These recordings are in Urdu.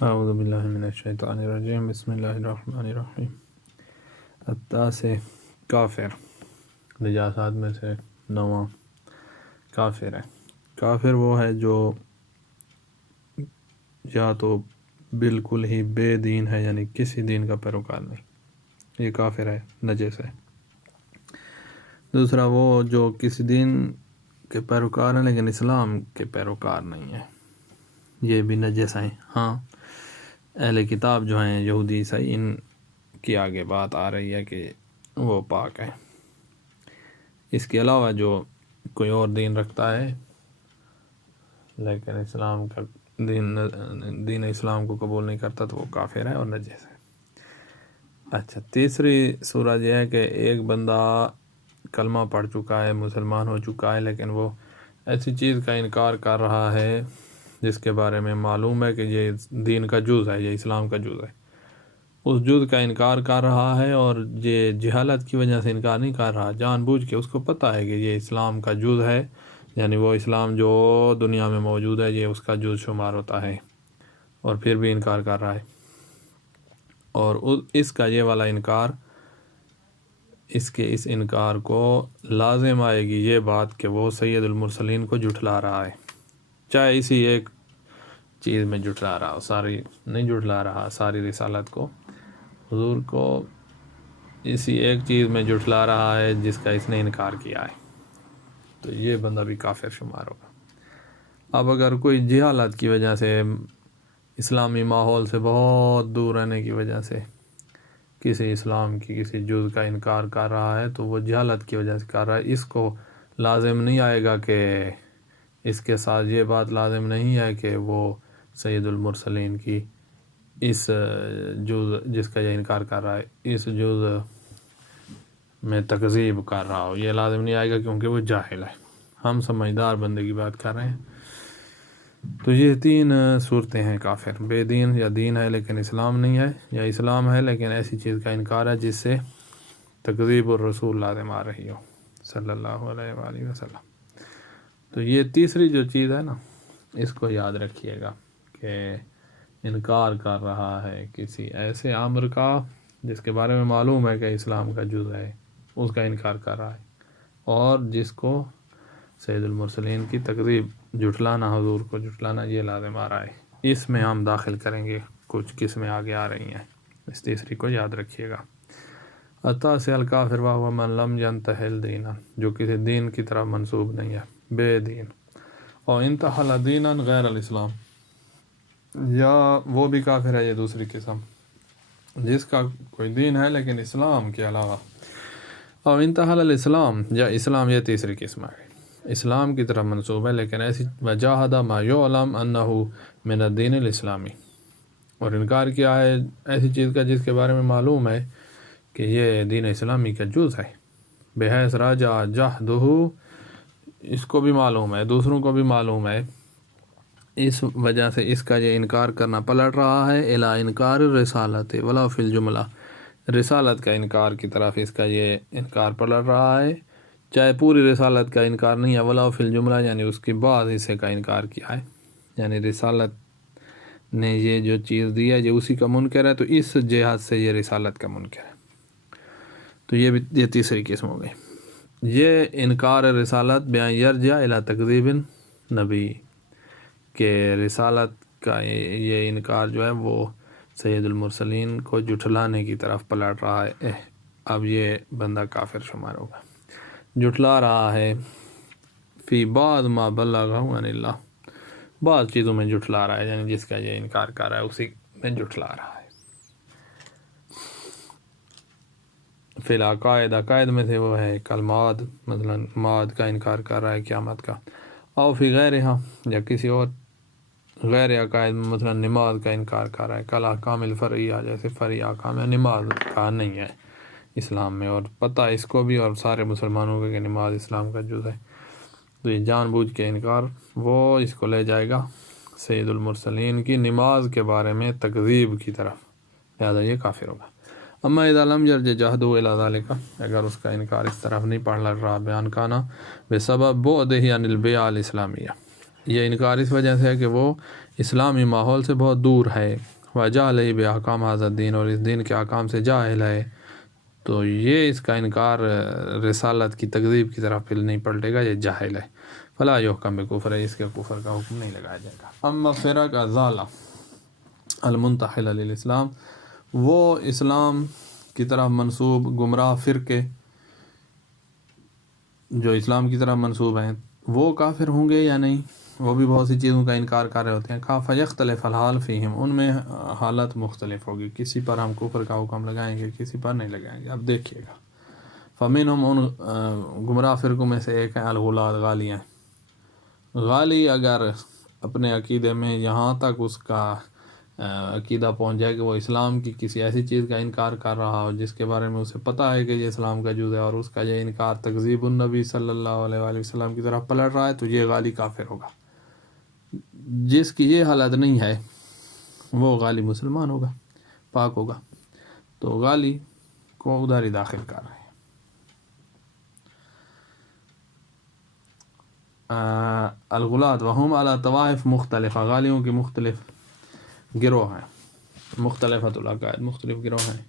اعوذ باللہ من الشیطان الرجیم بسم اللہ الرحمن الرحیم۔ التاسع کافر، نجاسات میں سے 9واں کافر ہے۔ کافر وہ ہے جو یا تو بالکل ہی بے دین ہے، یعنی کسی دین کا پیروکار نہیں، یہ کافر ہے، نجس ہے۔ دوسرا وہ جو کسی دین کے پیروکار ہیں لیکن اسلام کے پیروکار نہیں ہے، یہ بھی نجس ہیں۔ ہاں، اہل کتاب جو ہیں یہودی عیسائی، ان کی آگے بات آ رہی ہے کہ وہ پاک ہیں۔ اس کے علاوہ جو کوئی اور دین رکھتا ہے لیکن اسلام کا دین اسلام کو قبول نہیں کرتا تو وہ کافر ہے اور نجس ہے۔ اچھا، تیسری صورت یہ ہے کہ ایک بندہ کلمہ پڑھ چکا ہے، مسلمان ہو چکا ہے، لیکن وہ ایسی چیز کا انکار کر رہا ہے جس کے بارے میں معلوم ہے کہ یہ دین کا جز ہے، یہ اسلام کا جز ہے، اس جز کا انکار کر رہا ہے، اور یہ جہالت کی وجہ سے انکار نہیں کر رہا، جان بوجھ کے اس کو پتہ ہے کہ یہ اسلام کا جز ہے، یعنی وہ اسلام جو دنیا میں موجود ہے یہ اس کا جز شمار ہوتا ہے، اور پھر بھی انکار کر رہا ہے۔ اور اس کا یہ والا انکار، اس انکار کو لازم آئے گی یہ بات کہ وہ سید المرسلین کو جھٹلا رہا ہے، چاہے اسی ایک چیز میں جھٹلا رہا ہو، ساری نہیں جھٹلا رہا، ساری رسالت کو، حضور کو اسی ایک چیز میں جھٹلا رہا ہے جس کا اس نے انکار کیا ہے، تو یہ بندہ بھی کافر شمار ہوگا۔ اب اگر کوئی جہالت کی وجہ سے، اسلامی ماحول سے بہت دور رہنے کی وجہ سے کسی اسلام کی کسی جز کا انکار کر رہا ہے تو وہ جہالت کی وجہ سے کر رہا ہے، اس کو لازم نہیں آئے گا کہ اس کے ساتھ یہ بات لازم نہیں ہے کہ وہ سید المرسلین کی اس جز جس کا یہ انکار کر رہا ہے اس جز میں تکذیب کر رہا ہو، یہ لازم نہیں آئے گا کیونکہ وہ جاہل ہے۔ ہم سمجھدار بندے کی بات کر رہے ہیں۔ تو یہ تین صورتیں ہیں کافر: بے دین، یا دین ہے لیکن اسلام نہیں ہے، یا اسلام ہے لیکن ایسی چیز کا انکار ہے جس سے تکذیب الرسول لازم آ رہی ہو صلی اللہ علیہ وآلہ وسلم۔ تو یہ تیسری جو چیز ہے نا، اس کو یاد رکھیے گا کہ انکار کر رہا ہے کسی ایسے امر کا جس کے بارے میں معلوم ہے کہ اسلام کا جز ہے، اس کا انکار کر رہا ہے، اور جس کو سید المرسلین کی تکذیب، جھٹلانا، حضور کو جھٹلانا، یہ لازم آ رہا ہے۔ اس میں ہم داخل کریں گے، کچھ قسمیں آگے آ رہی ہیں، اس تیسری کو یاد رکھیے گا۔ التاسع الکافر وہو من لم ینتحل دینا، جو کسی دین کی طرف منسوب نہیں ہے، بے دین، اور انتحل دینا غیر الاسلام، یا وہ بھی کافر ہے، یہ دوسری قسم، جس کا کوئی دین ہے لیکن اسلام کے علاوہ، اور انتحل الاسلام، یا اسلام، یہ تیسری قسم ہے، اسلام کی طرف منسوب ہے لیکن ایسی وجاہد ما یعلم انہ من الدین الاسلامی، اور انکار کیا ہے ایسی چیز کا جس کے بارے میں معلوم ہے کہ یہ دین اسلامی کا جز ہے، بحیث راجع جہدہ، اس کو بھی معلوم ہے، دوسروں کو بھی معلوم ہے، اس وجہ سے اس کا یہ انکار کرنا پلٹ رہا ہے الی انکار الرسالت ولا فی الجملہ، رسالت کا انکار کی طرف اس کا یہ انکار پلٹ رہا ہے، چاہے پوری رسالت کا انکار نہیں ہے، ولا فی الجملہ، یعنی اس کی بعض حصے کا انکار کیا ہے، یعنی رسالت نے یہ جو چیز دی ہے یہ اسی کا منکر ہے، تو اس جہت سے یہ رسالت کا منکر ہے، تو یہ تیسری قسم ہو گئی۔ یہ انکار رسالت بیان یرجع الی تکذیب نبی، کہ رسالت کا یہ انکار جو ہے وہ سید المرسلین کو جھٹلانے کی طرف پلٹ رہا ہے، اب یہ بندہ کافر شمار ہوگا۔ جھٹلا رہا ہے فی بعض ما بلغہ عن اللہ، بعض چیزوں میں جھٹلا رہا ہے، یعنی جس کا یہ انکار کر رہا ہے اسی میں جھٹلا رہا ہے۔ فی العقائد، عقائد میں سے وہ ہے کلمات، مثلا معاد کا انکار کر رہا ہے، قیامت کا، او فی غیرہا، یا کسی اور غیر عقائد میں، مثلا نماز کا انکار کر رہا ہے، کل احکام الفرعیہ، جیسے فرعی احکام ہے، نماز کا نہیں ہے اسلام میں، اور پتہ اس کو بھی اور سارے مسلمانوں کو کہ نماز اسلام کا جز ہے، تو یہ جان بوجھ کے انکار، وہ اس کو لے جائے گا سید المرسلین کی نماز کے بارے میں تکذیب کی طرف، لہذا یہ کافر ہوگا۔ اما اذا لم یرجع جہدہ الی ذلک، اگر اس کا انکار اس طرف نہیں پڑ لگ رہا، بیان کانا بسبب بعدہ عن البیعہ الاسلامیہ، یہ انکار اس وجہ سے ہے کہ وہ اسلامی ماحول سے بہت دور ہے، وجاہل بأحکام ھذا الدین، اور اس دین کے احکام سے جاہل ہے، تو یہ اس کا انکار رسالت کی تکذیب کی طرف پھر نہیں پلٹے گا، یہ جاہل ہے، فلا یحکم بکفر، اس کے کفر کا حکم نہیں لگایا جائے گا۔ اما فرق الضالہ المنتحلہ للاسلام، وہ اسلام کی طرف منسوب گمراہ فرقے جو اسلام کی طرف منسوب ہیں، وہ کافر ہوں گے یا نہیں؟ وہ بھی بہت سی چیزوں کا انکار کر رہے ہوتے ہیں۔ کہا فیختلف الحال فیہم، ان میں حالت مختلف ہوگی، کسی پر ہم کفر کا حکم لگائیں گے، کسی پر نہیں لگائیں گے۔ اب دیکھیے گا، فمنہم، ان گمراہ فرقوں میں سے ایک ہیں الغلاۃ، غالی ہیں۔ غالی اگر اپنے عقیدے میں یہاں تک اس کا عقیدہ پہنچ جائے کہ وہ اسلام کی کسی ایسی چیز کا انکار کر رہا ہو جس کے بارے میں اسے پتہ ہے کہ یہ اسلام کا جز ہے، اور اس کا یہ انکار تکذیب النبی صلی اللہ علیہ وآلہ وسلم کی طرف پلٹ رہا ہے، تو یہ غالی کافر ہوگا۔ جس کی یہ حالت نہیں ہے وہ غالی مسلمان ہوگا، پاک ہوگا، تو غالی کو ادھر ہی داخل کر رہے ہیں۔ الغلاۃ وہم علی طوائف مختلفہ، غالیوں کی مختلف گروہ ہیں، مختلفۃ العقائد، مختلف گروہ ہیں۔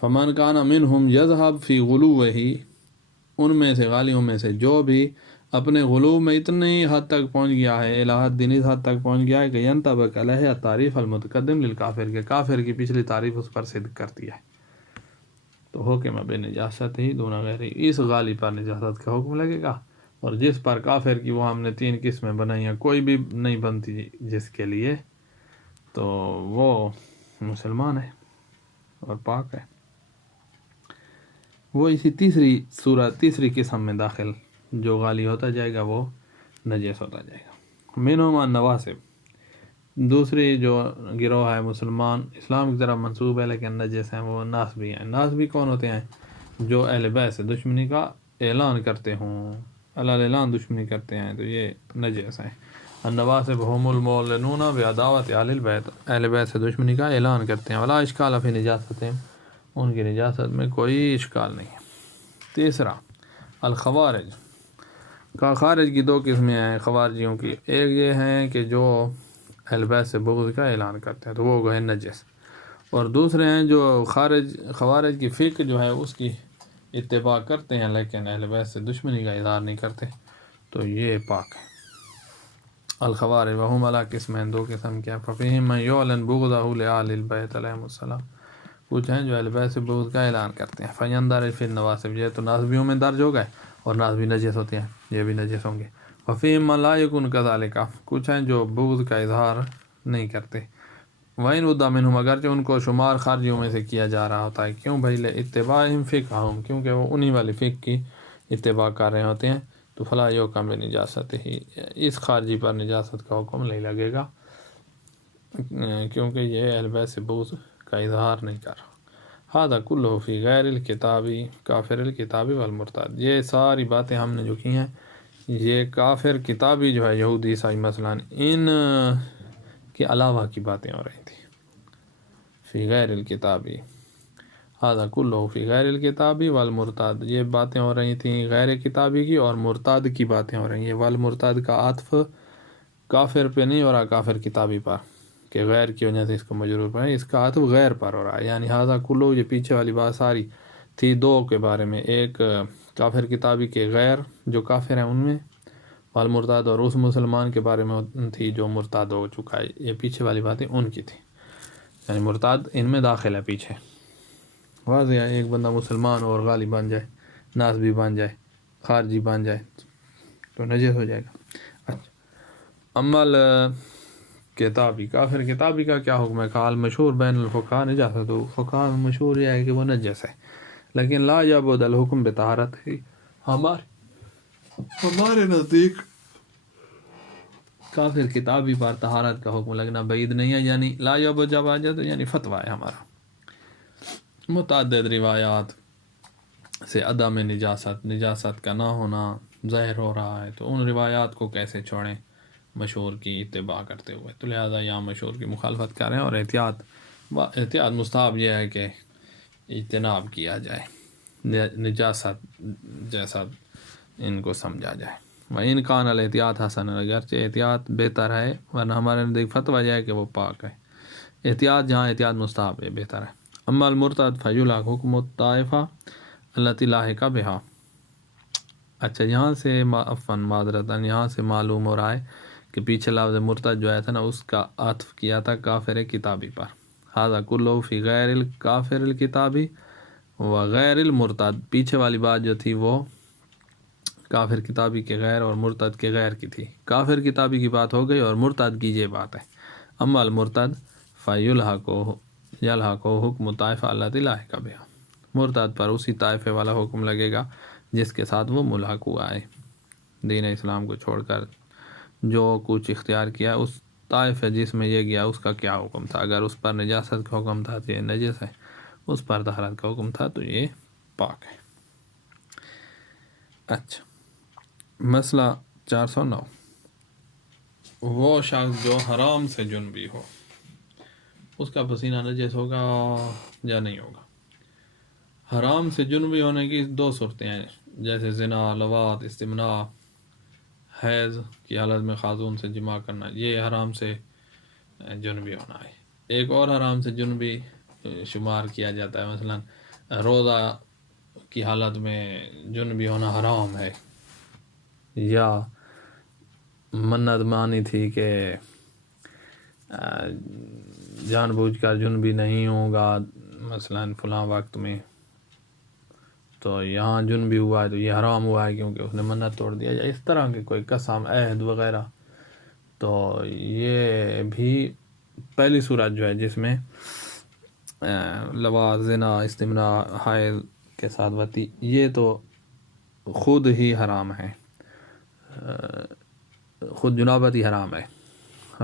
فمن کان منہم یذہب فی غلوہ، ان میں سے غالیوں میں سے جو بھی اپنے غلو میں اتنی حد تک پہنچ گیا ہے، الہ الدین اس حد تک پہنچ گیا ہے کہ ینطبق علیہ التعریف المتقدم للکافر، کے کافر کی پچھلی تعریف اس پر صدق کرتی ہے، تو حکم بنجاست ہی دون غیرہ، اس غالی پر نجاست کا حکم لگے گا، اور جس پر کافر کی وہ ہم نے 3 قسمیں بنائی ہیں، کوئی بھی نہیں بنتی جس کے لیے، تو وہ مسلمان ہے اور پاک ہے، وہ اسی تیسری قسم میں داخل، جو غالی ہوتا جائے گا وہ نجس ہوتا جائے گا۔ منہم النواسب، دوسری جو گروہ ہے مسلمان اسلام کی طرف منسوب ہے لیکن نجس ہیں، وہ ناسبی ہیں۔ ناسبی کون ہوتے ہیں؟ جو اہل بیت سے دشمنی کا اعلان کرتے ہوں، اعلان دشمنی کرتے ہیں، تو یہ نجس ہیں۔ النواسب هم المعلنون بعداوت اہل البیت، اہل بیت سے دشمنی کا اعلان کرتے ہیں، ولا اشکال فی نجاستہم، ان کی نجاست میں کوئی اشکال نہیں ہے۔ تیسرا الخوارج، کا خارج کی 2 قسمیں ہیں خوارجیوں کی، ایک یہ ہیں کہ جو اہل بیت سے بغض کا اعلان کرتے ہیں تو وہ گئے نجس، اور دوسرے ہیں جو خوارج کی فقہ جو ہے اس کی اتباع کرتے ہیں لیکن اہل بیت سے دشمنی کا اظہار نہیں کرتے، تو یہ پاک ہے۔ الخوارج وہم علی قسمین، 2 قسم کے ہیں، ففیہم من یعلن بغضہ لآل البیت علیہم السلام، کچھ ہیں جو اہل بیت سے بغض کا اعلان کرتے ہیں، فیندرج فی النواسب، یہ تو ناسبیوں میں درج ہو گئے، اور ناسبی نجس ہوتے ہیں، یہ بھی نجس ہوں گے۔ وفیہم من لا یکن کذالک، کچھ ہیں جو بغض کا اظہار نہیں کرتے، وَإِنْ وُدَّ مِنْهُمْ، اگرچہ ان کو شمار خارجیوں میں سے کیا جا رہا ہوتا ہے، کیوں بھائی؟ لِاتِّبَاعِهِمْ فِقْہَهُمْ، کیونکہ وہ انہی والی فقہ کی اتباع کر رہے ہوتے ہیں، تو فلا یحکم بنجاستہ، اس خارجی پر نجاست کا حکم نہیں لگے گا، کیونکہ یہ اہل بیت سے بغض کا اظہار نہیں کر رہا۔ ھذا کلہ فی غیر الکتابی کافر الکتابی والمرتد، یہ ساری باتیں ہم نے جو کی ہیں یہ کافر کتابی جو ہے یہودی عیسائی مثلاً، ان کے علاوہ کی باتیں ہو رہی تھیں۔ فی غیر الکتابی، ھذا کلہ فی غیر الکتابی والمرتد، یہ باتیں ہو رہی تھیں غیر کتابی کی اور مرتد کی باتیں ہو رہی ہیں۔ والمرتد کا عطف کافر پہ نہیں ہو رہا، کافر کتابی پر، کہ غیر کی وجہ سے اس کو مجرور پر ہے، اس کا عطف غیر پر ہو رہا ہے، یعنی ھذا کلہ، یہ پیچھے والی بات ساری تھی 2 کے بارے میں، ایک کافر کتابی کے غیر جو کافر ہیں ان میں، والمرتد، اور اس مسلمان کے بارے میں تھی جو مرتد ہو چکا ہے، یہ پیچھے والی باتیں ان کی تھی، یعنی مرتد ان میں داخل ہے پیچھے۔ واضح ہے، ایک بندہ مسلمان اور غالی بن جائے، ناسبی بن جائے، خارجی بن جائے تو نجس ہو جائے گا۔ اچھا، عمل کتابی، کافر کتابی کا کیا حکم ہے؟ قال مشہور بین الفقہاء نجاست، فقہاء میں مشہور یہ ہے کہ وہ نجس ہے، لیکن لا یعبد الحکم بطہارت، ہمارے نزدیک کافر کتابی پر طہارت کا حکم لگنا بعید نہیں ہے، یعنی لا یعبد جب آ جائے تو یعنی فتویٰ ہے ہمارا۔ متعدد روایات سے عدم نجاست کا نہ ہونا ظاہر ہو رہا ہے، تو ان روایات کو کیسے چھوڑیں مشہور کی اتباع کرتے ہوئے؟ تو لہٰذا یہاں مشہور کی مخالفت کریں، اور احتیاط مستحب یہ ہے کہ اجتناب کیا جائے، نجاست جیسا ان کو سمجھا جائے۔ وَإِنْ كَانَ الاحتیاط حسن، اگرچہ احتیاط بہتر ہے، ورنہ ہمارے نزدیک فتویٰ یہ ہے کہ وہ پاک ہے. احتیاط جہاں احتیاط مستحب ہے، بہتر ہے. اما المرتد فیلحق حکم الطائفہ التی لاحق بہا. اچھا یہاں سے معذرتاً یہاں سے معلوم ہو رہا ہے کہ پیچھے لفظ مرتد جو آیا تھا نا، اس کا عطف کیا تھا کافر کتابی پر. ھذا کلہ فی غیر الکافر الکتابی وغیر المرتد. پیچھے والی بات جو تھی وہ کافر کتابی کے غیر اور مرتد کے غیر کی تھی. کافر کتابی کی بات ہو گئی اور مرتد کی یہ بات ہے. اما المرتد فیلحق حکم طائفہ التی لاحق بہا. مرتد پر اسی طائفے والا حکم لگے گا جس کے ساتھ وہ ملحق ہوا ہے. دین اسلام کو چھوڑ کر جو کچھ اختیار کیا، اس طائفہ جس میں یہ گیا اس کا کیا حکم تھا. اگر اس پر نجاست کا حکم تھا تو یہ نجس ہے، اس پر طہارت کا حکم تھا تو یہ پاک ہے. اچھا مسئلہ 409. وہ شخص جو حرام سے جنبی ہو، اس کا پسینہ نجس ہوگا یا نہیں ہوگا؟ حرام سے جنبی ہونے کی دو صورتیں ہیں، جیسے زنا، لواط، استمناء، حیض کی حالت میں خاتون سے جماع کرنا، یہ حرام سے جنبی ہونا ہے. ایک اور حرام سے جنبی شمار کیا جاتا ہے، مثلا روزہ کی حالت میں جنبی ہونا حرام ہے، یا منت مانی تھی کہ جان بوجھ کر جنبی نہیں ہوگا مثلا فلاں وقت میں، تو یہاں جنبی ہوا ہے تو یہ حرام ہوا ہے کیونکہ اس نے منت توڑ دیا، یا اس طرح کے کوئی قسم، عہد وغیرہ. تو یہ بھی پہلی صورت جو ہے جس میں لواط، زنا، استمناء، حیض کے ساتھ وطی، یہ تو خود ہی حرام ہے، خود جنابت ہی حرام ہے.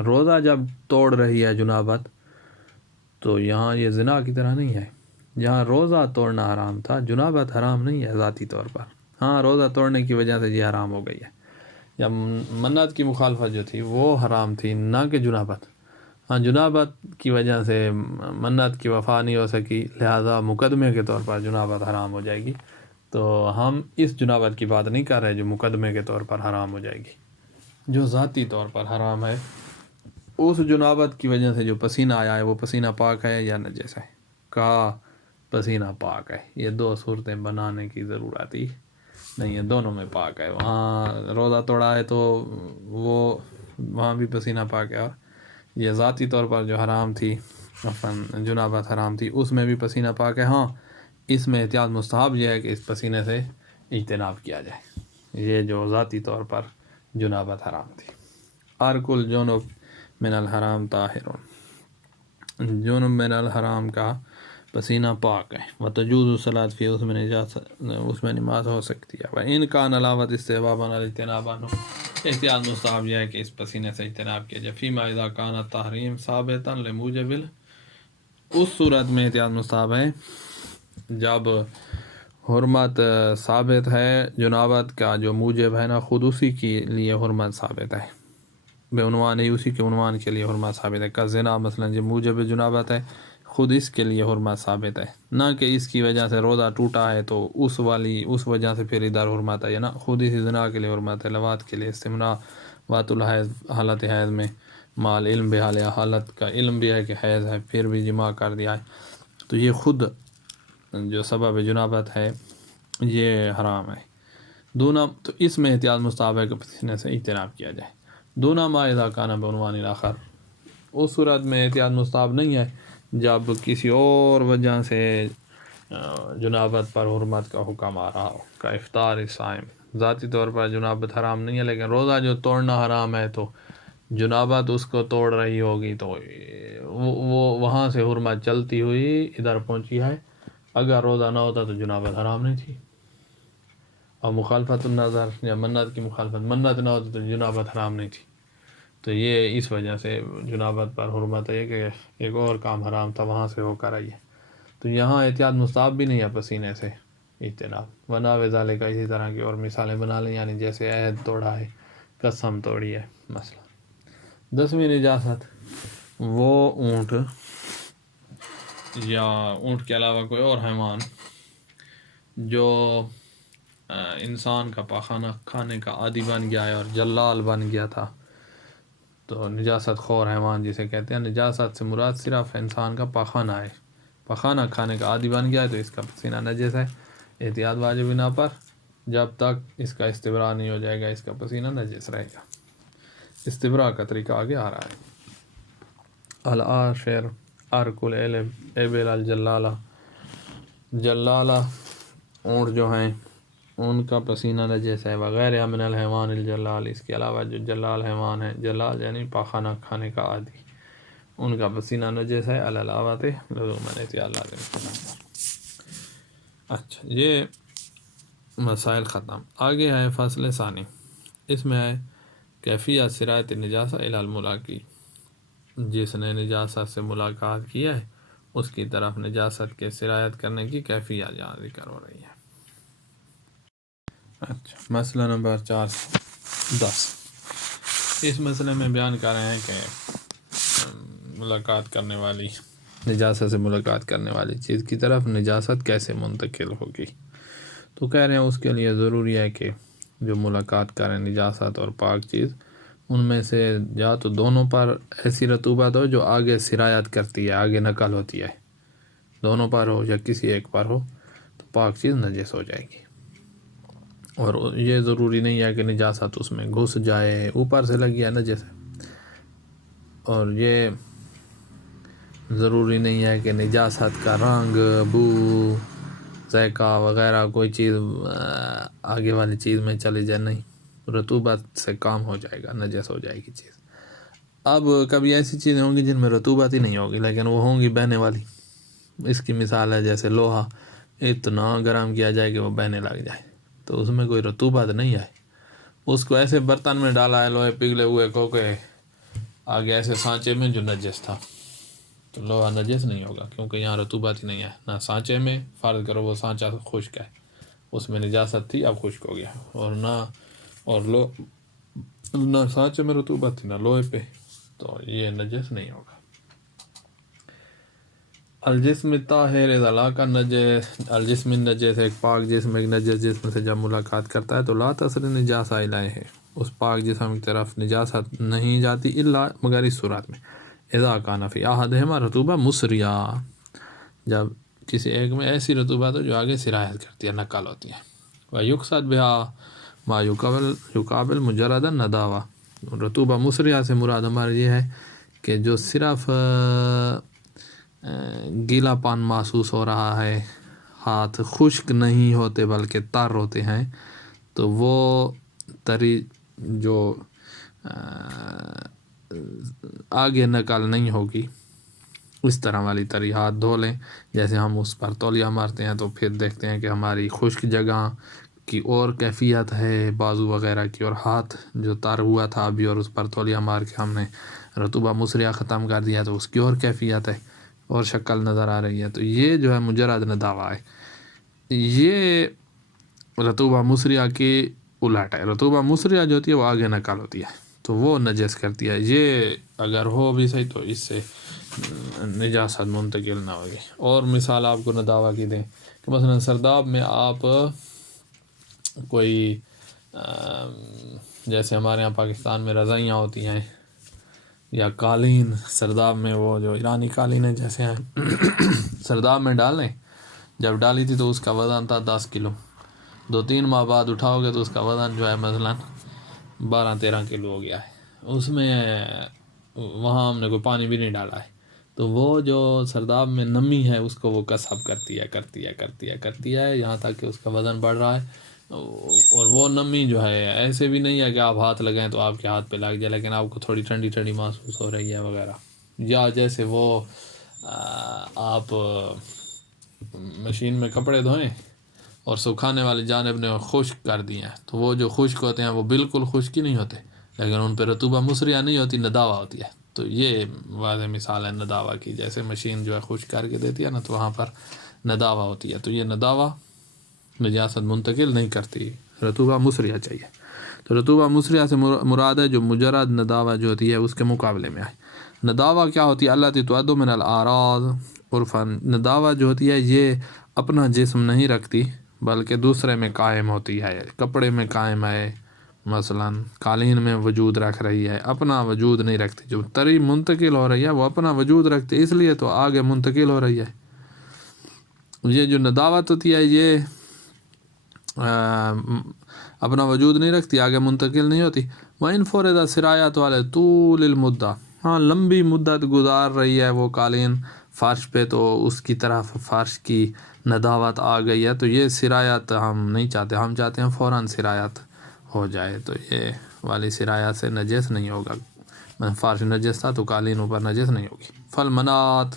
روزہ جب توڑ رہی ہے جنابت تو یہاں یہ زنا کی طرح نہیں ہے. جہاں روزہ توڑنا حرام تھا، جنابت حرام نہیں ہے ذاتی طور پر. ہاں روزہ توڑنے کی وجہ سے یہ حرام ہو گئی ہے. جب منت کی مخالفت جو تھی وہ حرام تھی، نہ کہ جنابت. ہاں جنابت کی وجہ سے منت کی وفا نہیں ہو سکی، لہذا مقدمے کے طور پر جنابت حرام ہو جائے گی. تو ہم اس جنابت کی بات نہیں کر رہے جو مقدمے کے طور پر حرام ہو جائے گی. جو ذاتی طور پر حرام ہے، اس جنابت کی وجہ سے جو پسینہ آیا ہے وہ پسینہ پاک ہے یا نجس ہے؟ کہا پسینہ پاک ہے. یہ دو صورتیں بنانے کی ضرورت ہی نہیں ہے، دونوں میں پاک ہے. وہاں روزہ توڑا ہے تو وہ وہاں بھی پسینہ پاک ہے، اور یہ ذاتی طور پر جو حرام تھی جنابت حرام تھی اس میں بھی پسینہ پاک ہے. ہاں اس میں احتیاط مستحب یہ ہے کہ اس پسینے سے اجتناب کیا جائے، یہ جو ذاتی طور پر جنابت حرام تھی. ارک الجنب من الحرام طاہر، جنب من الحرام کا پسینہ پاک ہے. وتجوز الصلاۃ فی، اس میں نماز ہو سکتی ہے. وان کان علاوت استحبابا الاجتناب عنہ، احتیاط مستحب یہ ہے کہ اس پسینے سے اجتناب کیا جائے. فیما اذا کان التحریم ثابتا لموجب، اس صورت میں احتیاط مستحب ہے جب حرمت ثابت ہے جنابت کا، جو موجب ہے نا خود اسی کے لیے حرمت ثابت ہے، بے عنوان ہی اسی کے عنوان کے لیے حرمت ثابت ہے. کا زنا مثلا جو موجب جنابت ہے خود اس کے لیے حرمت ثابت ہے، نہ کہ اس کی وجہ سے روزہ ٹوٹا ہے تو اس وجہ سے پھر ادھر حرمت ہے، نا خود اسی زنا کے لیے حرمت ہے. لواط کے لیے، استمناء، وات الحیض، حالت حیض میں، مال علم بحال، حالت کا علم بھی ہے کہ حیض ہے پھر بھی جماع کر دیا ہے، تو یہ خود جو سبب جنابت ہے یہ حرام ہے. دونا تو اس میں احتیاط مستحب ہے کہ پسینے سے اجتناب کیا جائے. دونا ما اذا کان بعنوان الاخر، اس صورت میں احتیاط مستحب نہیں ہے جب کسی اور وجہ سے جنابت پر حرمت کا حکم آ رہا ہو. کا افطار الصائم، ذاتی طور پر جنابت حرام نہیں ہے لیکن روزہ جو توڑنا حرام ہے، تو جنابت اس کو توڑ رہی ہوگی تو وہ وہاں سے حرمت چلتی ہوئی ادھر پہنچی ہے. اگر روزہ نہ ہوتا تو جنابت حرام نہیں تھی. اور مخالفت النظر یا منت کی مخالفت، منت نہ ہوتی تو جنابت حرام نہیں تھی. تو یہ اس وجہ سے جنابت پر حرمت ہے کہ ایک اور کام حرام تھا وہاں سے ہو کر آئی ہے. تو یہاں احتیاط مستحب بھی نہیں ہے پسینے سے اجتناب. ونحو ذالک، اسی طرح کی اور مثالیں بنا لیں، یعنی جیسے عہد توڑا ہے، قسم توڑی ہے مثلا. 10ویں نجاست، وہ اونٹ یا اونٹ کے علاوہ کوئی اور حیوان جو انسان کا پاخانہ کھانے کا عادی بن گیا ہے اور جلال بن گیا تھا، تو نجاست خور حیوان جسے کہتے ہیں، نجاست سے مراد صرف انسان کا پاخانہ ہے، پاخانہ کھانے کا عادی بن گیا ہے تو اس کا پسینہ نجس ہے، احتیاط واجب بنا پر جب تک اس کا استبراء نہیں ہو جائے گا اس کا پسینہ نجس رہے گا۔ استبراء کا طریقہ آگے آ رہا ہے۔ العاشر ارک الابل الجلالہ، جلالہ اونٹ جو ہیں ان کا پسینہ نجس ہے، وغیرہ من الحیوان الجلال، اس کے علاوہ جو جلال حیوان ہے، جلال یعنی پاخانہ کھانے کا عادی، ان کا پسینہ نجس ہے، علاوات لزوماً احتیاط لازم۔ اچھا یہ مسائل ختم، آگے ہے فصل ثانی، اس میں ہے کیفیت سرایت نجاسہ الی الملاقی، جس نے نجاست سے ملاقات کیا ہے اس کی طرف نجاست کے سرایت کرنے کی کیفیت یہاں ذکر ہو رہی ہے۔ اچھا مسئلہ نمبر 410، اس مسئلے میں بیان کر رہے ہیں کہ ملاقات کرنے والی، نجاست سے ملاقات کرنے والی چیز کی طرف نجاست کیسے منتقل ہوگی، تو کہہ رہے ہیں اس کے لیے ضروری ہے کہ جو ملاقات کریں نجاست اور پاک چیز، ان میں سے یا تو دونوں پر ایسی رطوبت ہو جو آگے سرایت کرتی ہے، آگے نقل ہوتی ہے، دونوں پر ہو یا کسی ایک پر ہو تو پاک چیز نجس ہو جائے گی، اور یہ ضروری نہیں ہے کہ نجاست اس میں گھس جائے، اوپر سے لگی ہے نجس ہے، اور یہ ضروری نہیں ہے کہ نجاست کا رنگ، بو، ذائقہ وغیرہ کوئی چیز آگے والی چیز میں چلی جائے، نہیں، رطوبت سے کام ہو جائے گا، نجس ہو جائے گی چیز۔ اب کبھی ایسی چیزیں ہوں گی جن میں رطوبت ہی نہیں ہوگی لیکن وہ ہوں گی بہنے والی، اس کی مثال ہے جیسے لوہا اتنا گرم کیا جائے کہ وہ بہنے لگ جائے، تو اس میں کوئی رطوبت نہیں ہے، اس کو ایسے برتن میں ڈالا ہے لوہے پگھلے ہوئے کو کہ آگے ایسے سانچے میں جو نجس تھا، تو لوہا نجس نہیں ہوگا کیونکہ یہاں رطوبت ہی نہیں ہے، نہ سانچے میں، فرض کرو وہ سانچہ خشک ہے، اس میں نجاست تھی اب خشک ہو گیا، اور نہ سانچے میں رطوبت تھی نہ لوہے پہ، تو یہ نجس نہیں ہوگا۔ الجسم طاہر اذا لاقى النجس، الجسم النجس، ایک پاک جسم ایک نجس جسم سے جب ملاقات کرتا ہے تو لا تصل نجاسہ الیہ، اس پاک جسم کی طرف نجاست نہیں جاتی الا مگر اس صورت میں اذا کان فی احدہما رطوبہ مسریہ، جب کسی ایک میں ایسی رطوبت ہو جو آگے سرایت کرتی ہے، نقل ہوتی ہے، ویقصد بها ما یقابل مجرد النداوہ، رطوبہ مسریہ سے مراد ہمارا یہ ہے کہ جو صرف گیلا پان محسوس ہو رہا ہے، ہاتھ خشک نہیں ہوتے بلکہ تر ہوتے ہیں، تو وہ تری جو آگے نقل نہیں ہوگی، اس طرح والی تری ہاتھ دھو لیں، جیسے ہم اس پر تولیہ مارتے ہیں تو پھر دیکھتے ہیں کہ ہماری خشک جگہ کی اور کیفیت ہے بازو وغیرہ کی، اور ہاتھ جو تر ہوا تھا ابھی اور اس پر تولیہ مار کے ہم نے رطوبہ مسریہ ختم کر دیا تو اس کی اور کیفیت ہے اور شکل نظر آ رہی ہے، تو یہ جو ہے مجرد نداوہ ہے، یہ رطوبہ مسریہ کی الٹ ہے، رطوبہ مسریہ جو ہوتی ہے وہ آگے نقل ہوتی ہے تو وہ نجس کرتی ہے، یہ اگر ہو بھی صحیح تو اس سے نجاست منتقل نہ ہوگی۔ اور مثال آپ کو نداوہ کی دیں کہ مثلا سرداب میں آپ کوئی جیسے ہمارے یہاں پاکستان میں رضائیاں ہوتی ہیں یا قالین، سرداب میں وہ جو ایرانی قالین ہے جیسے ہیں سرداب میں ڈال لیں، جب ڈالی تھی تو اس کا وزن تھا 10 کلو، 2-3 ماہ بعد اٹھاؤ گے تو اس کا وزن جو ہے مثلا 12-13 کلو ہو گیا ہے، اس میں وہاں ہم نے کوئی پانی بھی نہیں ڈالا ہے، تو وہ جو سرداب میں نمی ہے اس کو وہ کسب کرتی ہے یہاں تک کہ اس کا وزن بڑھ رہا ہے، اور وہ نمی جو ہے ایسے بھی نہیں ہے کہ آپ ہاتھ لگائیں تو آپ کے ہاتھ پہ لگ جائے لیکن آپ کو تھوڑی ٹھنڈی ٹھنڈی محسوس ہو رہی ہے وغیرہ، یا جیسے وہ آپ مشین میں کپڑے دھوئیں اور سکھانے والی جانب نے خشک کر دی ہیں، تو وہ جو خشک ہوتے ہیں وہ بالکل خشک ہی نہیں ہوتے لیکن ان پہ رطوبہ مسریہ نہیں ہوتی، نداوہ ہوتی ہے، تو یہ واضح مثال ہے نداوہ کی، جیسے مشین جو ہے خشک کر کے دیتی ہے نا تو وہاں پر نداوہ ہوتی ہے، تو یہ نداوہ نجاست منتقل نہیں کرتی، رطوبہ مسریہ چاہیے، تو رطوبہ مسریہ سے مراد ہے جو مجرد نداوہ جو ہوتی ہے اس کے مقابلے میں آئے۔ نداوہ کیا ہوتی ہے؟ اللہ تعد من الاعراض عرفاً، نداوہ جو ہوتی ہے یہ اپنا جسم نہیں رکھتی بلکہ دوسرے میں قائم ہوتی ہے. کپڑے میں قائم ہے، مثلاً قالین میں وجود رکھ رہی ہے، اپنا وجود نہیں رکھتی. جو تری منتقل ہو رہی ہے وہ اپنا وجود رکھتی ہے، اس لیے تو آگے منتقل ہو رہی ہے. یہ جو نداوت ہوتی ہے یہ اپنا وجود نہیں رکھتی، آگے منتقل نہیں ہوتی. وَإِنْ فُرِضَ سِرَایَتُ عَلَى طُولِ الْمُدَّةِ، ہاں لمبی مدت گزار رہی ہے وہ قالین فرش پہ، تو اس کی طرف فرش کی نداوت آ گئی ہے، تو یہ سرایت ہم نہیں چاہتے. ہم چاہتے ہیں فوراً سرایت ہو جائے. تو یہ والی سرایت سے نجس نہیں ہوگا. فرش نجس تھا تو قالین اوپر نجس نہیں ہوگی. فالمنات،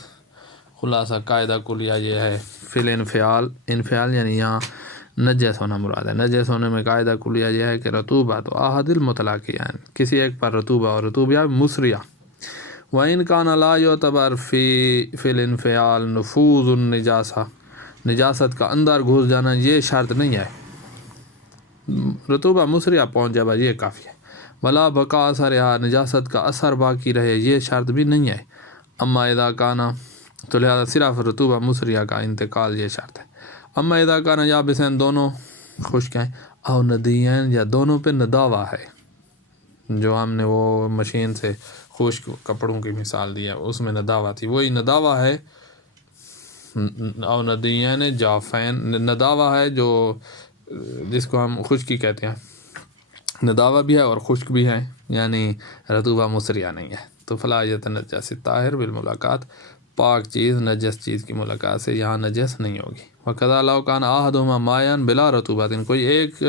خلاصہ قاعدہ کلیہ یہ ہے، فی الانفعال، انفعال یعنی یہاں نجس ہونا مراد ہے. نجس ہونے میں قاعدہ کلیہ یہ ہے کہ رطوبت و احد المطلق، یعنی کسی ایک پر رطوبہ اور رطوبہ مسریہ. وَإِنْ كَانَ لَا يُعْتَبَرْ فِي الْانْفِعَالِ نُفُوذُ النِّجَاسَةِ، نجاست کا اندر گھس جانا یہ شرط نہیں ہے. رطوبہ مسریہ پہنچ جائے بس یہ کافی ہے. ولا بقاء اثرها، نجاست کا اثر باقی رہے یہ شرط بھی نہیں ہے. اما اذا کان، تو لہذا صرف رطوبہ مسریہ کا انتقال یہ شرط ہے. اما اذا کان یابسین، دونوں خشک ہیں، او ندیین، یا دونوں پہ نداوا ہے، جو ہم نے وہ مشین سے خشک کپڑوں کی مثال دی ہے اس میں نداوا تھی، وہی نداوا ہے. او ندیین جافین، نداوا ہے جو جس کو ہم خشکی کہتے ہیں، نداوا بھی ہے اور خشک بھی ہے، یعنی رطوبہ مسریہ نہیں ہے. تو فلا یتنجس الطاہر بالملاقات، پاک چیز نجس چیز کی ملاقات سے یہاں نجس نہیں ہوگی. وَكَذَا لَوْ كَانَ أَحَدُهُمَا مَائًا بِلَا رَطُوبَةٍ، کوئی ایک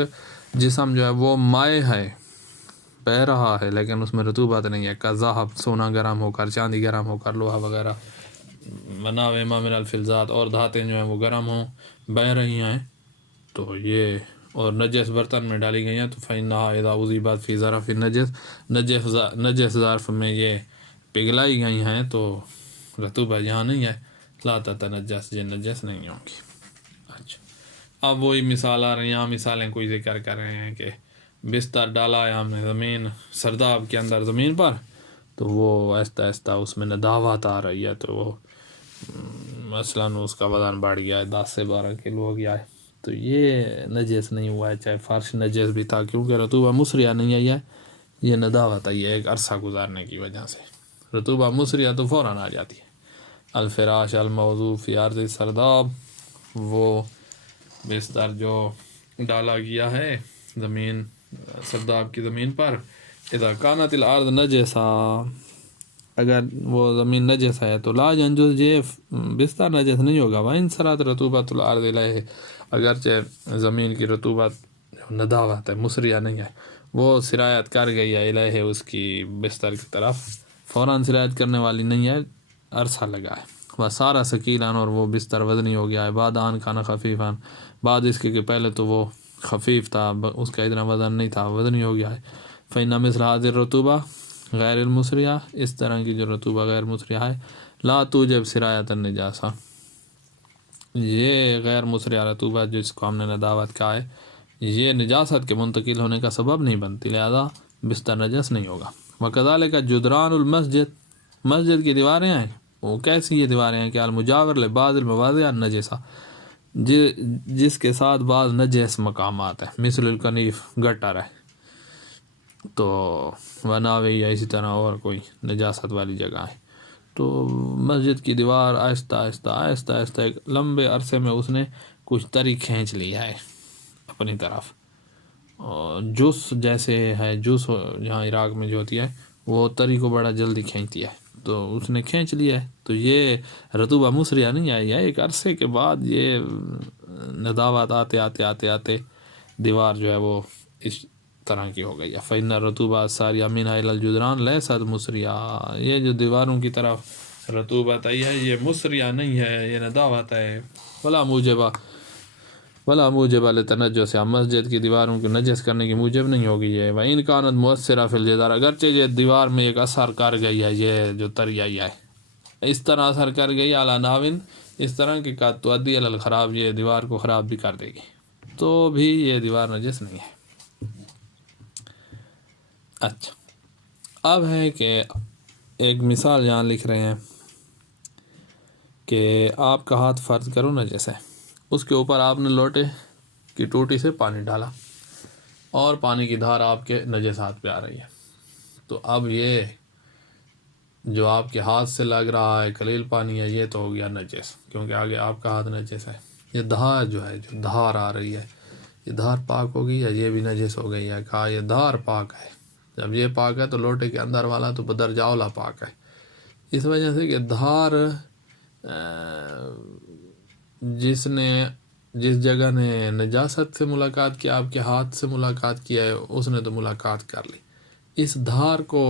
جسم جو ہے وہ مائع ہے، بہ رہا ہے لیکن اس میں رطوبت نہیں ہے، کذہب، سونا گرم ہو کر، چاندی گرم ہو کر، لوہا وغیرہ، ونحوہما من الفلزات، اور دھاتیں جو ہیں وہ گرم ہوں، بہ رہی ہیں، تو یہ اور نجس برتن میں ڈالی گئی ہیں، تو فإنها إذا أُذِیبت فی ظرف النجس، نجس ظرف میں یہ پگھلائی گئی ہیں تو رطوبہ یہاں نہیں ہے. لا تتنجس، یہ نجس نہیں ہوگی. اچھا، اب وہی مثال آ رہی ہیں، یہاں مثالیں کوئی ذکر کر رہے ہیں کہ بستر ڈالا ہے ہم نے زمین، سرداب کے اندر زمین پر، تو وہ آہستہ آہستہ اس میں نداوت آ رہی ہے، تو وہ مثلاً اس کا وزن بڑھ گیا ہے، 10 سے 12 کلو ہو گیا ہے، تو یہ نجس نہیں ہوا ہے، چاہے فرش نجس بھی تھا، کیونکہ رطوبہ مسریہ نہیں آئی ہے، یہ نداوت آئی ہے ایک عرصہ گزارنے کی وجہ سے. رطوبہ مسریہ تو فوراً آ جاتی ہے. الفراش الموضوع فی ارض سرداب، وہ بستر جو ڈالا گیا ہے زمین، سرداب کی زمین پر. اذا کانت الارض نجسا، اگر وہ زمین نجس ہے تو لا ینجس، یہ بستر نجس نہیں ہوگا. وَإِنْ سَرَتْ رطوبۃ الارض الیہ، اگرچہ زمین کی رطوبت نداوت ہے، مسریہ نہیں ہے، وہ سرایت کر گئی ہے الیہ، اس کی بستر کی طرف، فوراً سرایت کرنے والی نہیں ہے، عرصہ لگا ہے. وَصَارَ ثَقِیلًا، اور وہ بستر وزنی ہو گیا ہے. بعد ان کان خفیفاً، بعد اس کے کہ پہلے تو وہ خفیف تھا، اس کا اتنا وزن نہیں تھا، وزنی ہو گیا ہے. فإن مثل هذه الرطوبة غیر المسریہ، اس طرح کی جو رطوبہ غیر مسریہ ہے، لا توجب سرایت النجاسہ، یہ غیر مسریہ رطوبہ جس کو ہم نے نداوت کہا ہے، یہ نجاست کے منتقل ہونے کا سبب نہیں بنتی، لہذا بستر نجس نہیں ہوگا. وَكَذَلِكَ جُدْرَانُ الْمَسْجِد، مسجد کی دیواریں ہیں، وہ کیسی یہ دیواریں ہیں کہ المجاور لبعض المواضع النجسہ، جس کے ساتھ بعض نجس مقامات ہیں، مثل الکنیف، گٹر ہے، تو وناوی، یا اسی طرح اور کوئی نجاست والی جگہ ہے. تو مسجد کی دیوار آہستہ آہستہ آہستہ آہستہ ایک لمبے عرصے میں اس نے کچھ تری کھینچ لیا ہے اپنی طرف، اور جوس جیسے ہے، جوس یہاں عراق میں جو ہوتی ہے وہ تری کو بڑا جلدی کھینچتی ہے، تو اس نے کھینچ لیا ہے. تو یہ رطوبہ مسریہ نہیں آئی ہے، ایک عرصے کے بعد یہ نداوت آتے آتے آتے آتے دیوار جو ہے وہ اس طرح کی ہو گئی ہے. فإن الرطوبة الساریہ منها إلى الجدران لیست مسریہ، یہ جو دیواروں کی طرف رطوبت آئی ہے یہ مسریہ نہیں ہے، یہ نداوت ہے. ولا موجب للتنجس، مسجد کی دیواروں کی نجس کرنے کی موجب نہیں ہوگی یہ. وإن كانت مؤثرة في الجدار، اگرچہ یہ دیوار میں ایک اثر کر گئی ہے، یہ جو تری آئی ہے اس طرح اثر کر گئی علی ناون، اس طرح کہ قد تؤدی الی الخراب، یہ دیوار کو خراب بھی کر دے گی، تو بھی یہ دیوار نجس نہیں ہے. اچھا، اب ہے کہ ایک مثال یہاں لکھ رہے ہیں کہ آپ کا ہاتھ فرض کرو نجس ہے، اس کے اوپر آپ نے لوٹے کی ٹوٹی سے پانی ڈالا اور پانی کی دھار آپ کے نجسات پہ آ رہی ہے، تو اب یہ جو آپ کے ہاتھ سے لگ رہا ہے قلیل پانی ہے، یہ تو ہو گیا نجس، کیونکہ آگے آپ کا ہاتھ نجس ہے۔ یہ دھار جو ہے، جو دھار آ رہی ہے، یہ دھار پاک ہوگی یا یہ بھی نجس ہو گئی ہے؟ کہا یہ دھار پاک ہے۔ جب یہ پاک ہے تو لوٹے کے اندر والا تو بدرجہ اولا پاک ہے، اس وجہ سے کہ دھار جس جگہ نے نجاست سے ملاقات کیا، آپ کے ہاتھ سے ملاقات کیا ہے، اس نے تو ملاقات کر لی۔ اس دھار کو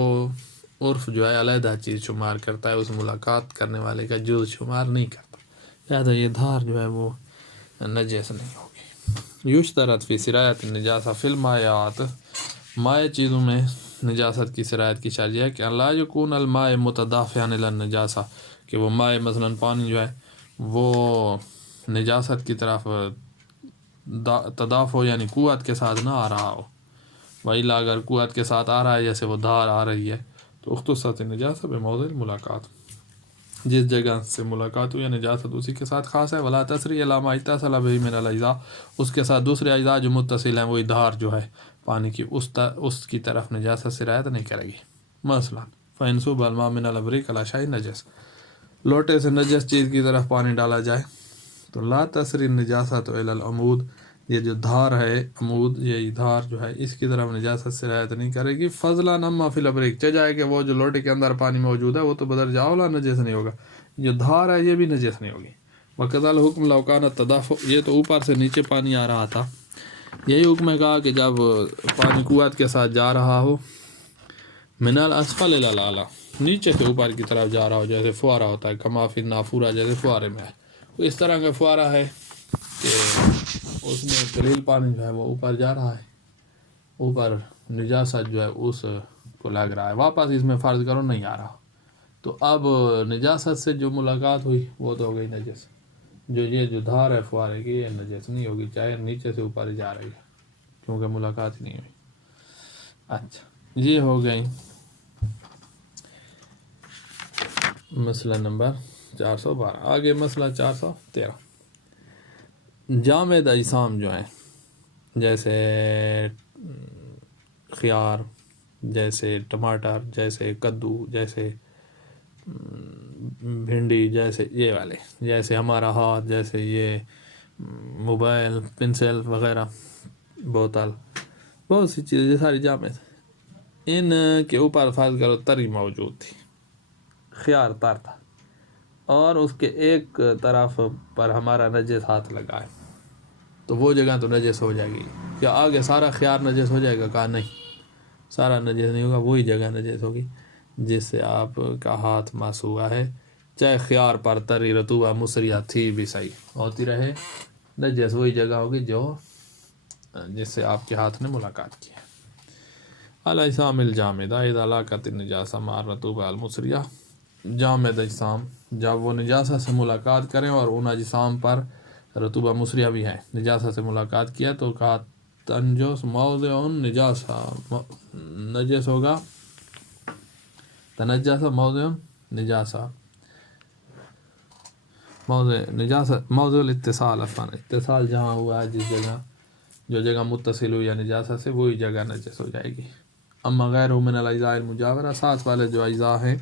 عرف جو ہے علیحدہ چیز شمار کرتا ہے، اس ملاقات کرنے والے کا جز شمار نہیں کرتا، لہٰذا یہ دھار جو ہے وہ نجس نہیں ہوگی۔ یشترط فی سرایت النجاسہ فی المائعات، مائع چیزوں میں نجاست کی سرایت کی شرط ہے کہ لا یکون الماء متدافعا الی النجاسہ، کہ وہ مائع مثلا پانی جو ہے وہ نجاست کی طرف تدافع یعنی قوت کے ساتھ نہ آ رہا ہو، وإلا اگر قوت کے ساتھ آ رہا ہے جیسے وہ دھار آ رہی ہے تو اختصت النجاسہ بموضع الملاقات، جس جگہ سے ملاقات ہوئی نجاست اسی کے ساتھ خاص ہے۔ ولا تسری الی ما اتصل به من الاجزاء، اس کے ساتھ دوسرے اجزاء جو متصل ہیں، وہی دھار جو ہے پانی کی اس کی طرف نجاست سرایت نہیں کرے گی۔ مثلا فإن صب الماء من الابریق علی شیء نجس، لوٹے سے نجس چیز کی طرف پانی ڈالا جائے تو لا تسری النجاسۃ الی العمود، یہ جو دھار ہے عمود، یہ دھار جو ہے اس کی طرف نجاست سرایت نہیں کرے گی۔ فضلا اما فی الابریق، چہ جائے کہ وہ جو لوٹے کے اندر پانی موجود ہے وہ تو بدرجہ اولا نجس نہیں ہوگا، جو دھار ہے یہ بھی نجس نہیں ہوگی۔ وقضى الحکم لو كان التدافع، یہ تو اوپر سے نیچے پانی آ رہا تھا، یہی حکم ہے کہا کہ جب پانی قوت کے ساتھ جا رہا ہو، من الاسفل الی الاعلی، نیچے سے اوپر کی طرف جا رہا ہو، جیسے فوارہ ہوتا ہے، کما فی النافورہ، جیسے فوارے میں ہے، تو اس طرح کا فوارہ ہے کہ اس میں قلیل پانی جو ہے وہ اوپر جا رہا ہے، اوپر نجاست جو ہے اس کو لگ رہا ہے، واپس اس میں فرض کرو نہیں آ رہا، تو اب نجاست سے جو ملاقات ہوئی وہ تو ہو گئی نجس، جو دھار ہے فوارے کی یہ نجس نہیں ہوگی، چاہے نیچے سے اوپر جا رہی ہے، کیونکہ ملاقات ہی نہیں ہوئی۔ اچھا، یہ ہو گئی مسئلہ نمبر 412۔ آگے مسئلہ 413، جامد اجسام جو ہیں، جیسے خیار، جیسے ٹماٹر، جیسے کدو، جیسے بھنڈی، جیسے یہ والے، جیسے ہمارا ہاتھ، جیسے یہ موبائل، پنسل وغیرہ، بوتل، بہت سی چیزیں یہ ساری جامد، ان کے اوپر فرض کرو تری موجود تھی، خیار تر تھا اور اس کے ایک طرف پر ہمارا نجس ہاتھ لگا ہے، تو وہ جگہ تو نجس ہو جائے گی۔ کیا آگے سارا خیار نجس ہو جائے گا؟ کہا نہیں، سارا نجس نہیں ہوگا، وہی جگہ نجس ہوگی جس سے آپ کا ہاتھ مس ہوا ہے، چاہے خیار پر تری رطوبہ مصریہ تھی بھی صحیح ہوتی رہے، نجس وہی جگہ ہوگی جو جس سے آپ کے ہاتھ نے ملاقات کی ہے۔ الاجسام الجامدہ اذا لاقت النجاسہ مع الرطوبہ المصریہ، جامد اجسام جب وہ نجاست سے ملاقات کریں اور ان اجسام پر رطوبہ مصریہ بھی ہے، نجاست سے ملاقات کیا تو کہا تنجس موضع نجاسہ، نجس ہوگا، تنجسہ موضع نجاسہ، موضع نجاست، موضع الاتصال، اتصال جہاں ہوا ہے، جس جگہ جو جگہ متصل ہوئی ہے نجاست سے وہی جگہ نجس ہو جائے گی۔ اما غیر من الاجزاء المجاورہ، ساتھ والے جو اجزاء ہیں،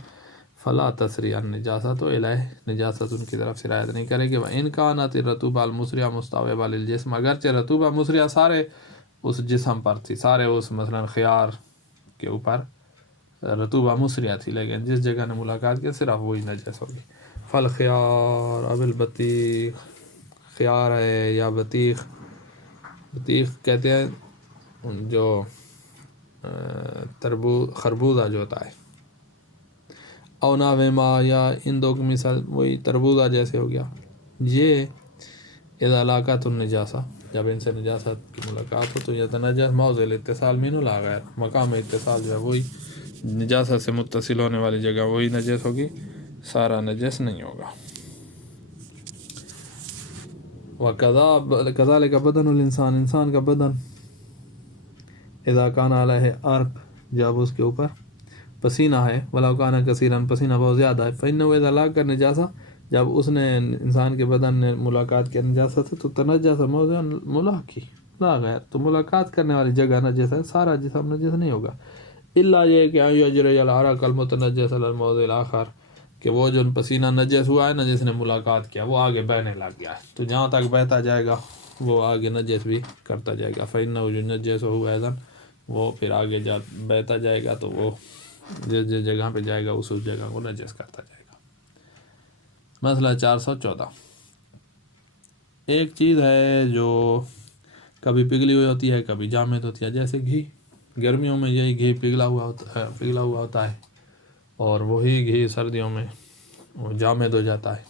فلا تسری النجاسۃ الیہ، نجاست ان کی طرف سرایت نہیں کرے گی۔ وان کانت الرطوبہ المصریہ مستوعبہ للجسم، اگرچہ رطوبہ مصریہ سارے اس جسم پر تھی، سارے اس مثلا خیار کے اوپر رطوبہ مصریہ تھی، لیکن جس جگہ نے ملاقات کی صرف وہی نجس ہوگی۔ فالخیار اب البطیخ، خیار ہے یا بطیخ، بطیخ کہتے ہیں جو خربوزہ جو ہوتا ہے، او ناویما، یا ان دو کی مثال وہی تربوزہ جیسے ہو گیا، یہ اذا لاقت النجاسہ، جب ان سے نجاست کی ملاقات ہو تو یتنجس موضع الاتصال منہ لا غیر، مقام اتصال جو ہے وہی نجاست سے متصل ہونے والی جگہ وہی نجس ہوگی، سارا نجس نہیں ہوگا۔ وَكَذَلِكَ بدن الانسان، انسان کا بدن، اذا کان علیہ عرق، جب اس کے اوپر پسینہ ہے، وَلَوْ كَانَ كَثِيرًا، پسینہ بہت زیادہ ہے، فَإِنَّهُ اذا لاق النجاسہ جب اس نے انسان کے بدن نے ملاقات کی نجاست ہے تو تنجس موضع ملاقی لا غیر، تو ملاقات کرنے والی جگہ نجس ہے، سارا جسم نجس نہیں ہوگا، الا یہ کہ یجری العرق المتنجس علی الموضع الاخر، کہ وہ جو پسینہ نجس ہوا ہے نا جس نے ملاقات کیا وہ آگے بہنے لگ گیا ہے، تو جہاں تک بہتا جائے گا وہ آگے نجس بھی کرتا جائے گا، فإنہ جو نجس ہوا ایضاً، وہ پھر آگے بہتا جائے گا تو وہ جس جس جگہ پہ جائے گا اس جگہ کو نجس کرتا جائے گا۔ مسئلہ 414، ایک چیز ہے جو کبھی پگھلی ہوئی ہوتی ہے کبھی جامد ہوتی ہے، جیسے گھی، گرمیوں میں یہی گھی پگھلا ہوا ہوتا ہے اور وہی گھی سردیوں میں وہ جامد ہو جاتا ہے،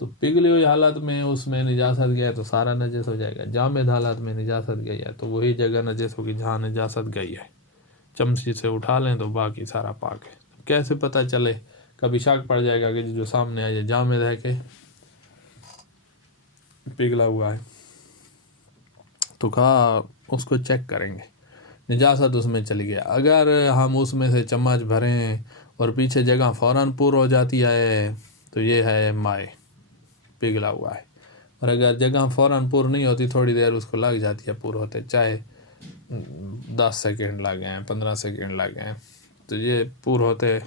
تو پگھلی ہوئی حالت میں اس میں نجاست گیا ہے تو سارا نجس ہو جائے گا، جامد حالت میں نجاست گئی ہے تو وہی جگہ نجس ہوگی جہاں نجاست گئی ہے، چمچی سے اٹھا لیں تو باقی سارا پاک ہے۔ کیسے پتہ چلے؟ کبھی شک پڑ جائے گا کہ جو سامنے آئے جامد ہے کہ پگھلا ہوا ہے، تو کہا اس کو چیک کریں گے، نجاست اس میں چلی گیا، اگر ہم اس میں سے چمچ بھریں اور پیچھے جگہ فوراً پور ہو جاتی ہے تو یہ ہے مائع، پگھلا ہوا ہے، اور اگر جگہ فوراً پور نہیں ہوتی تھوڑی دیر اس کو لگ جاتی ہے پور ہوتے، چاہے 10 سیکنڈ لگیں 15 سیکنڈ لگیں، تو یہ پور ہوتے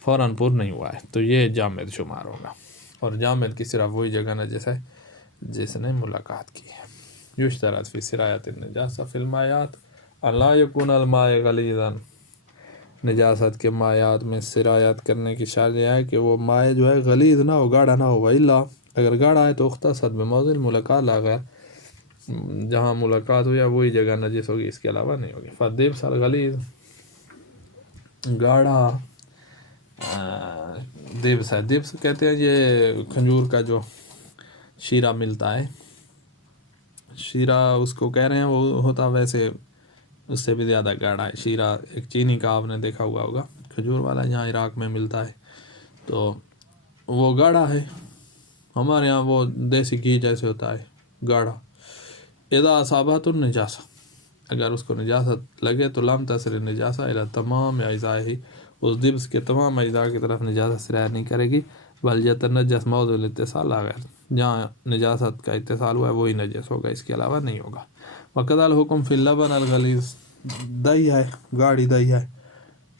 فوراً پور نہیں ہوا ہے تو یہ جامد شمار ہوگا، اور جامد کی صرف وہی جگہ نجس ہے جس نے ملاقات کی ہے۔ یشترط فی سرایت النجاسہ فی المائعات ان لا یکون الماء غلیظا، نجاست کے مائعات میں سرایت کرنے کی شرط یہ ہے کہ وہ مائع جو ہے غلیظ نہ ہو، گاڑھا نہ ہو، وإلا اگر گاڑھا ہے تو اختصت بموضع الملاقات لا غیر، جہاں ملاقات ہو یا وہی جگہ نجس ہوگی، اس کے علاوہ نہیں ہوگی۔ فالدبس الغلیظ، گاڑھا دبس ہے، دبس کہتے ہیں یہ کھجور کا جو شیرہ ملتا ہے، شیرہ اس کو کہہ رہے ہیں، وہ ہوتا ویسے اس سے بھی زیادہ گاڑھا ہے، شیرہ ایک چینی کا آپ نے دیکھا ہوا ہوگا، کھجور والا یہاں عراق میں ملتا ہے، تو وہ گاڑھا ہے، ہمارے ہاں وہ دیسی گھی جیسے ہوتا ہے گاڑھا۔ اذا اصابت النجاسہ، اگر اس کو نجاست لگے تو لم تصل النجاسہ الی تمام اجزائہ، اس دبس کے تمام اجزاء کی طرف نجاست سرایت نہیں کرے گی، بل یتنجس موضع الاتصال لا غیر، جہاں نجاست کا اتصال ہوا ہے وہی نجس ہوگا، اس کے علاوہ نہیں ہوگا۔ وقضى الحکم فی اللبن الغلیظ، دہی ہے، گاڑھی دہی ہے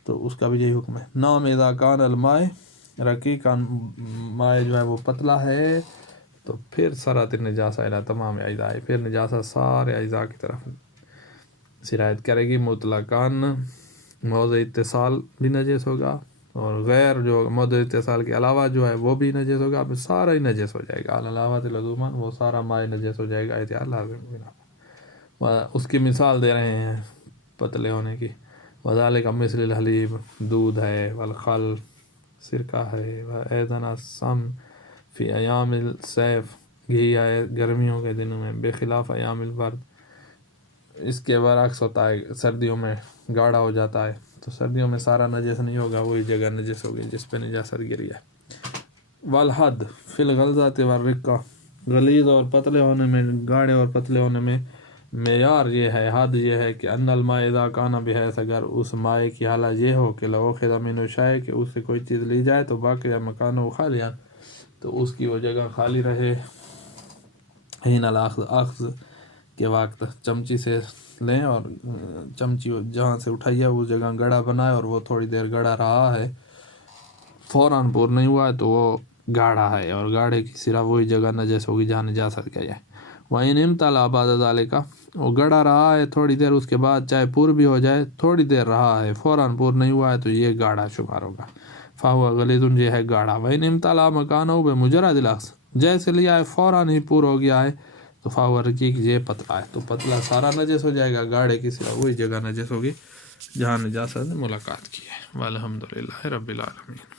تو اس کا بھی یہی حکم ہے۔ نام اذا کان الماء رقیقا، مائع جو ہے وہ پتلا ہے تو پھر سرت النجاسہ الی تمام اجزاء، پھر نجاست سارے اجزاء کی طرف سرایت کرے گی، مطلقاً موضع اتصال بھی نجس ہوگا اور غیر جو موضع اتصال کے علاوہ جو ہے وہ بھی نجس ہوگا، پھر سارا ہی نجس ہو جائے گا، علاوہ لزوما، وہ سارا مائع نجس ہو جائے گا، احتیاط لازم ہوگا۔ اس کی مثال دے رہے ہیں پتلے ہونے کی، وذالک مثل الحلیب، دودھ ہے، والخل، سرکہ ہے، وایضاً السمن فی ایام الصیف، گھی ہے گرمیوں کے دنوں میں، بخلاف ایام البرد، اس کے برعکس ہوتا ہے سردیوں میں گاڑھا ہو جاتا ہے، تو سردیوں میں سارا نجس نہیں ہوگا، وہی جگہ نجس ہوگی جس پہ نجاست گری ہے۔ والحد فی الغلظۃ والرقہ، غلیظ اور پتلے ہونے میں، گاڑھے اور پتلے ہونے میں معیار یہ ہے، حد یہ ہے کہ ان الماء اذا کان بحیث، اگر اس مائع کی حالت یہ ہو کہ لو اخذ منہ شیء، کہ اس سے کوئی چیز لی جائے تو باقی مکانہ خالیاً، تو اس کی وہ جگہ خالی رہے، حین الاخذ کے وقت، چمچی سے لیں اور چمچی جہاں سے اٹھائیے اس جگہ گڑھا بنائے اور وہ تھوڑی دیر گڑھا رہا ہے، فوراً پور نہیں ہوا ہے تو وہ گاڑھا ہے، اور گاڑھے کی صرف وہی جگہ نجس ہوگی جہاں نجاست گئی ہے۔ وَإِنْ امْتَلَأَ بَعْدَ ذَلِكَ، وہ گڑھا رہا ہے تھوڑی دیر اس کے بعد، چاہے پور بھی ہو جائے، تھوڑی دیر رہا ہے فوراً پور نہیں ہوا ہے تو یہ گاڑھا شمار ہوگا، فَهُوَ غَلِيظٌ، یہ ہے گاڑھا۔ وَإِنْ امْتَلَأَ مَكَانَهُ بِمُجَرَّدِ الْأَخْذِ، جیسے لیا ہے فوراً ہی پور ہو گیا ہے تو فَهُوَ رقیق، یہ پتلا ہے، تو پتلا سارا نجس ہو جائے گا، گاڑھے کی صرف وہی جگہ نجس ہوگی جہاں نجاست نے ملاقات کی ہے۔ والحمدللہ رب العالمین۔